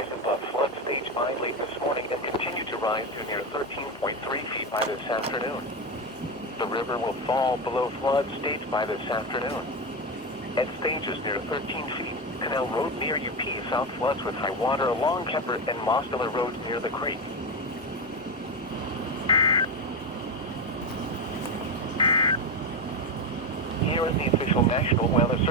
rise above flood stage 5 late this morning and continue to rise to near 13.3 feet by this afternoon. The river will fall below flood stage by this afternoon. At stages near 13 feet, Canal Road near UP South floods with high water along Kemper and Mosteller roads near the creek. Here is the official National Weather Service.